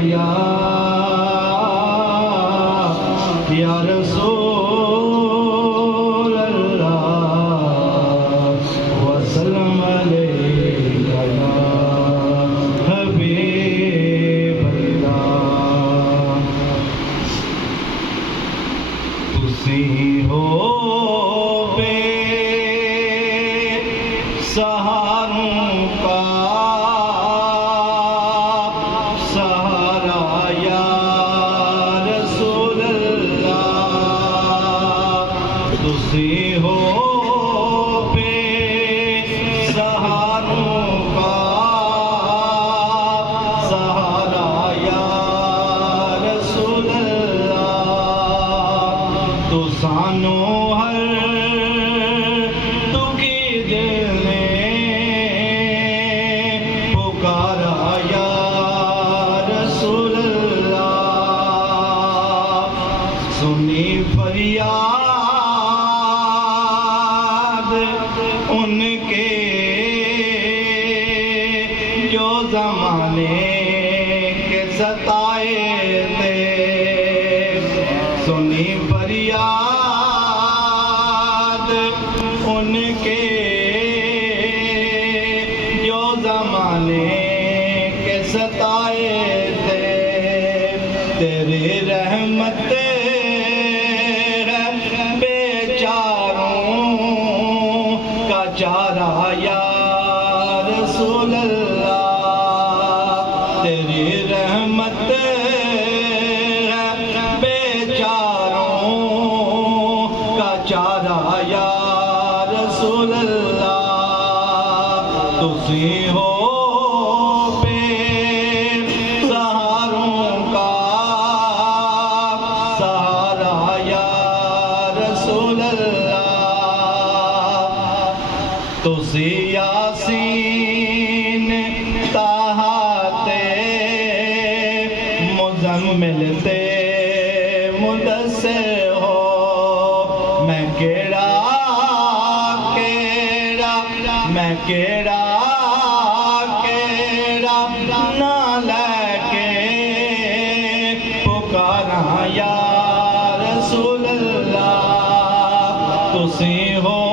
یا رسول اللہ وسلم علیک یا حبیب اللہ تسی ہو بے سہاروں کا سہارا یا رسول اللہ تسی ہو بے سہاروں کا سہارا یا رسول اللہ تو سانو ہر دکھی دل نے پکارا یا رسول اللہ سنی فریاد ان کے جو زمانے کے ستائے تھے سنی فریاد ان کے جو زمانے کے ستائے تھے تیری رحمت ہے بیچاروں کا چارہ یا رسول اللہ تیری رحمت ہے بیچاروں کا چارہ یا رسول اللہ تسی ہو بے سہاروں کا سہارا یا رسول اللہ تسی یاسین طہٰ مزمل تے مدثر ہو میں کیڑا نہ لے کے پکاراں یا رسول اللہ تسی ہو